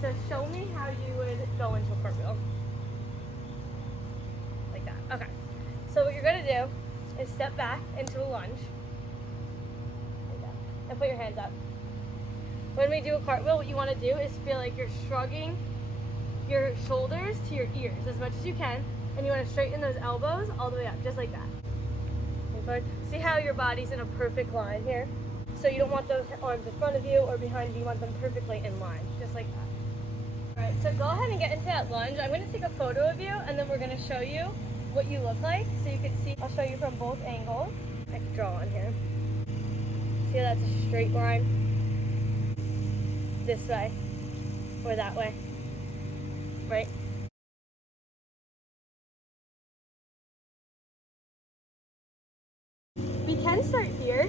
so show me how you would go into a cartwheel. Like that. Okay. So what you're gonna do is step back into a lunge. Like that. And put your hands up. When we do a cartwheel, what you wanna do is feel like you're shrugging your shoulders to your ears as much as you can, and you wanna straighten those elbows all the way up, just like that. See how your body's in a perfect line here? So you don't want those arms in front of you or behind you, you want them perfectly in line, just like that. All right, so go ahead and get into that lunge. I'm gonna take a photo of you and then we're gonna show you what you look like so you can see. I'll show you from both angles. I can draw on here. See how that's a straight line? This way or that way, right? We can start here,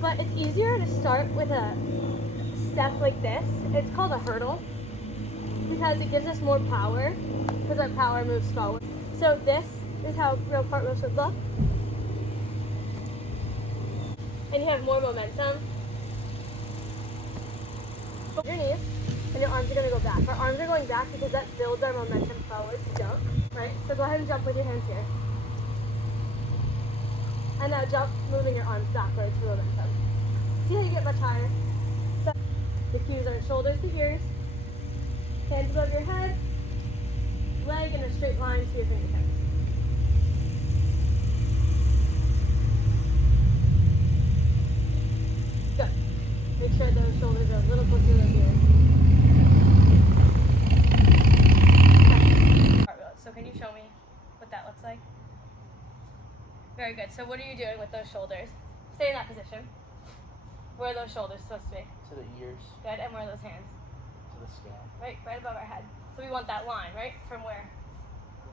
but it's easier to start with a step like this. It's called a hurdle because it gives us more power because our power moves forward. So this is how real cartwheels should look. And you have more momentum. Your knees and your arms are going to go back. Our arms are going back because that builds our momentum forward to jump, right? So go ahead and jump with your hands here. And now jump, moving your arms backwards for momentum. See how you get much higher? So the cues are shoulders to ears, hands above your head, leg in a straight line to your fingertips. Good. Make sure those shoulders are a little closer to those ears. So can you show me what that looks like? Very good. So what are you doing with those shoulders? Stay in that position. Where are those shoulders supposed to be? To the ears. Good. And where are those hands? To the scalp. Right above our head. So we want that line, right? From where?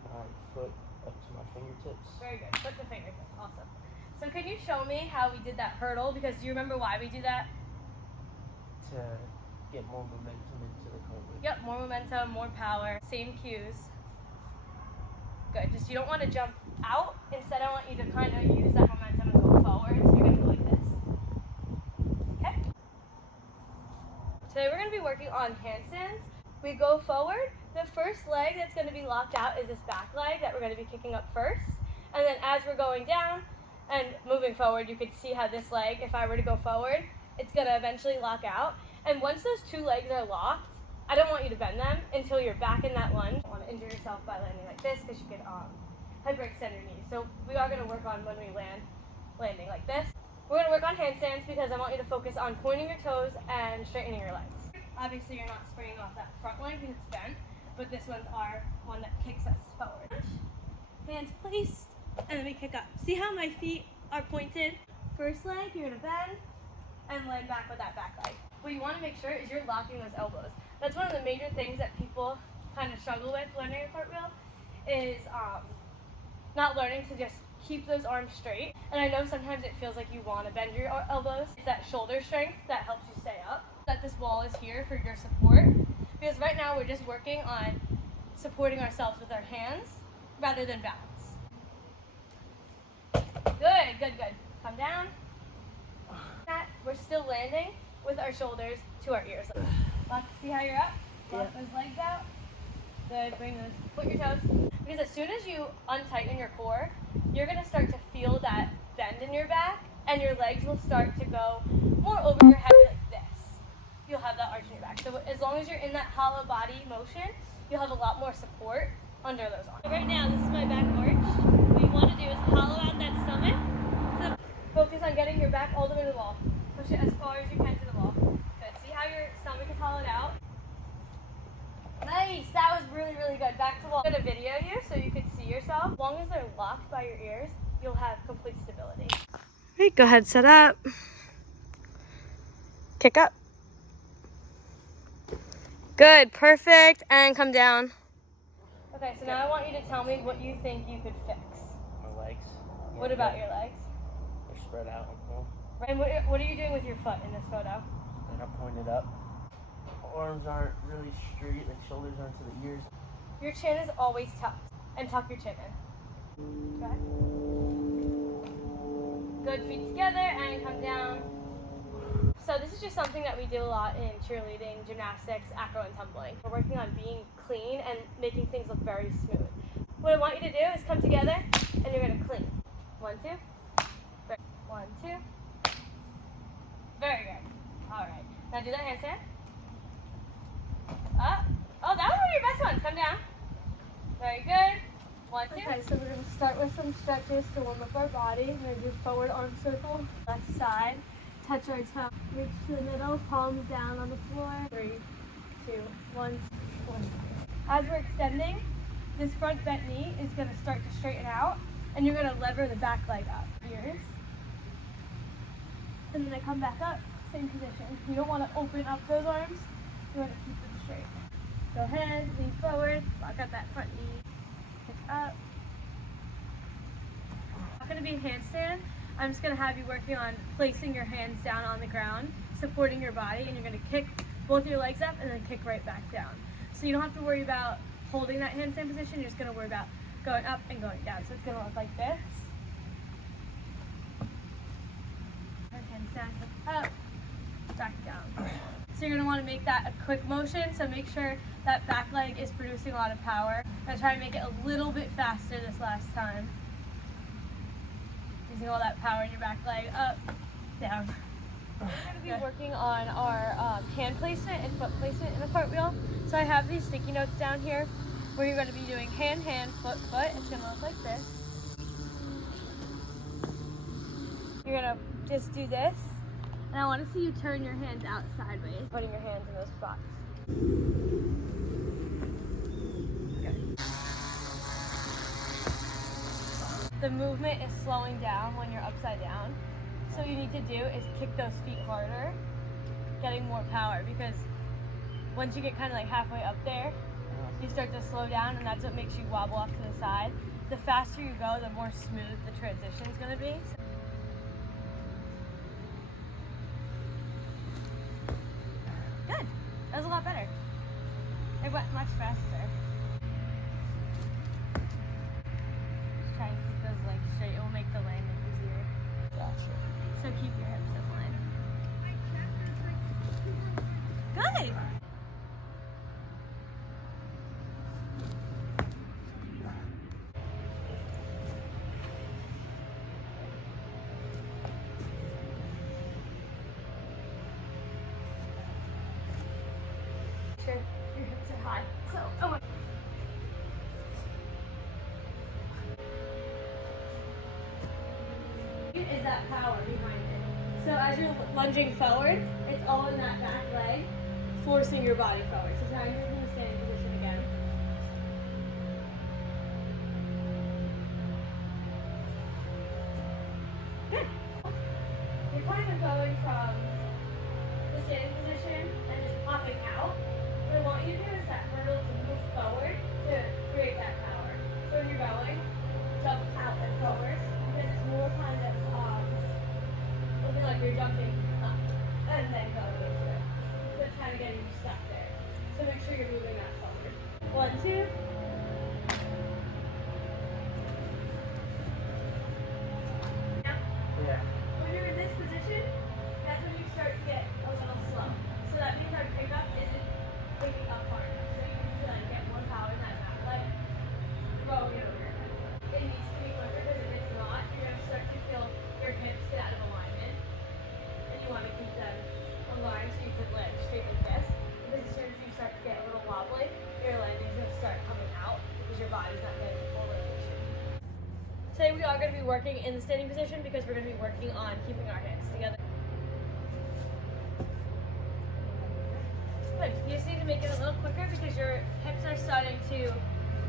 My foot up to my fingertips. Very good. Foot to fingertips. Awesome. So can you show me how we did that hurdle? Because do you remember why we do that? To get more momentum into the cartwheel. Yep. More momentum, more power. Same cues. Good. Just you don't want to jump out. Instead, I want you to kind of use that momentum and go forward. So you're going to go like this. Okay? Today we're going to be working on handstands. We go forward. The first leg that's going to be locked out is this back leg that we're going to be kicking up first. And then as we're going down and moving forward, you can see how this leg, if I were to go forward, it's going to eventually lock out. And once those two legs are locked, I don't want you to bend them until you're back in that lunge. You don't want to injure yourself by landing like this because you could hyperextend your knees. So we are going to work on when we landing like this. We're going to work on handstands because I want you to focus on pointing your toes and straightening your legs. Obviously you're not springing off that front leg because it's bent, but this one's our one that kicks us forward. Hands placed, and then we kick up. See how my feet are pointed? First leg, you're going to bend and land back with that back leg. What you want to make sure is you're locking those elbows. That's one of the major things that people kind of struggle with learning a cartwheel is not learning to just keep those arms straight. And I know sometimes it feels like you want to bend your elbows. It's that shoulder strength that helps you stay up. That this wall is here for your support. Because right now we're just working on supporting ourselves with our hands rather than balance. Good, good, good. Come down. We're still landing with our shoulders to our ears. See how you're up? Walk those legs out. Good, bring those, put your toes. Because as soon as you untighten your core, you're gonna start to feel that bend in your back and your legs will start to go more over your head like this. You'll have that arch in your back. So as long as you're in that hollow body motion, you'll have a lot more support under those arms. Right now, this is my back arch. What you wanna do is hollow out that stomach. So focus on getting your back all the way to the wall. Push it as far as you can to the wall. Good, see how your stomach is hollowed out? Nice, that was really, really good. Back to the wall. I'm gonna video you so you can see yourself. As long as they're locked by your ears, you'll have complete stability. All right, go ahead, set up. Kick up. Good, perfect, and come down. Okay, so now I want you to tell me what you think you could fix. My legs. What about your legs? They're spread out on the wall. And what are you doing with your foot in this photo? And I pointed up. Arms aren't really straight, like shoulders aren't to the ears. Your chin is always tucked, and tuck your chin in. Okay. Good, feet together, and come down. So this is just something that we do a lot in cheerleading, gymnastics, acro, and tumbling. We're working on being clean and making things look very smooth. What I want you to do is come together and you're gonna clean. 1, 2. 1, 2. Very good. All right. Now do that handstand. Up. Oh, that was one of your best ones. Come down. Very good. 1, 2. Okay, so we're gonna start with some stretches to warm up our body. We're gonna do forward arm circle, left side. Touch our toe. Reach to the middle, palms down on the floor. 3, 2, 1, 1. As we're extending, this front bent knee is going to start to straighten out, and you're going to lever the back leg up. Ears. And then I come back up, same position. You don't want to open up those arms. You want to keep them straight. Go ahead, lean forward, lock out that front knee, pick up. It's not going to be a handstand. I'm just going to have you working on placing your hands down on the ground, supporting your body, and you're going to kick both your legs up and then kick right back down. So you don't have to worry about holding that handstand position, you're just going to worry about going up and going down. So it's going to look like this. Handstand, up, back down. So you're going to want to make that a quick motion, so make sure that back leg is producing a lot of power. I'm going to try to make it a little bit faster this last time. Using all that power in your back leg, up, down. We're going to be working on our hand placement and foot placement in the cartwheel. So I have these sticky notes down here where you're going to be doing hand, hand, foot, foot. It's going to look like this. You're going to just do this. And I want to see you turn your hands out sideways, putting your hands in those spots. The movement is slowing down when you're upside down. So what you need to do is kick those feet harder, getting more power, because once you get kind of like halfway up there, you start to slow down, and that's what makes you wobble off to the side. The faster you go, the more smooth the transition is going to be. Good. That was a lot better. It went much faster. Just try and keep those legs straight. It will make the landing easier. Gotcha. So keep your hips in line. Good. Sure, your hips are high. So, oh. Is that power behind it. So as you're lunging forward, it's all in that back leg, forcing your body forward. So now you're in the standing position again. Good. You're kind of going from the standing position and just popping out. What I want you to do is that hurdle to move forward to create that power. So when you're going, jump out and forward, because it's more kind of looking like you're jumping up and then going into it. So it's kind of getting you stuck there. So make sure you're moving that forward. 1, 2. Now, Yeah. when you're in this position, that's when you start to get a little slow. So that means our pickup isn't picking up hard enough. So you need to like get more power in that back leg. Going over. It needs to be quicker, because if it's not, you're going to start to feel your hips get out of alignment. And you want to keep them aligned so you can land straight like this. Because as soon as you start to get a little wobbly, your landing is going to start coming out because your body's not getting full rotation. Today we are going to be working in the standing position because we're going to be working on keeping our hands together. Good. You just need to make it a little quicker because your hips are starting to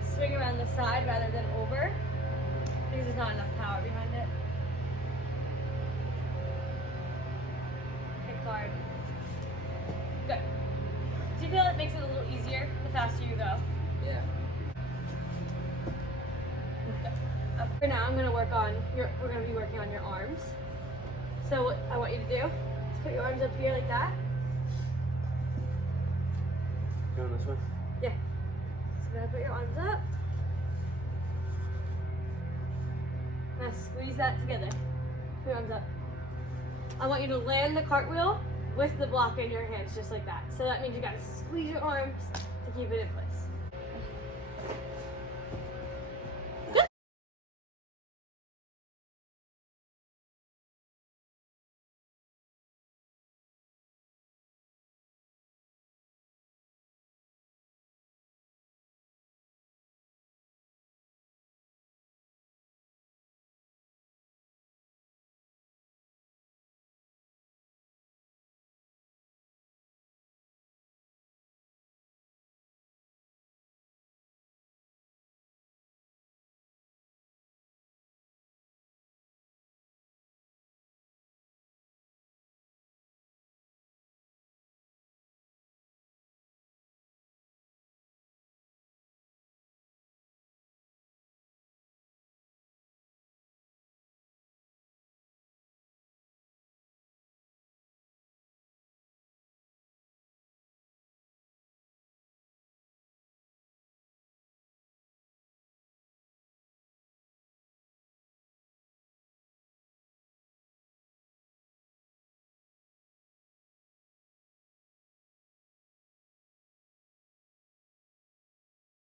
swing around the side rather than over because there's not enough power behind it. Kick hard. Good. Do you feel it makes it a little easier the faster you go? Yeah. Good. For now, I'm going to work on we're going to be working on your arms. So what I want you to do is put your arms up here like that. Going this way? Yeah. So now put your arms up. Now squeeze that together. Put your arms up. I want you to land the cartwheel with the block in your hands, just like that. So that means you gotta squeeze your arms to keep it in place.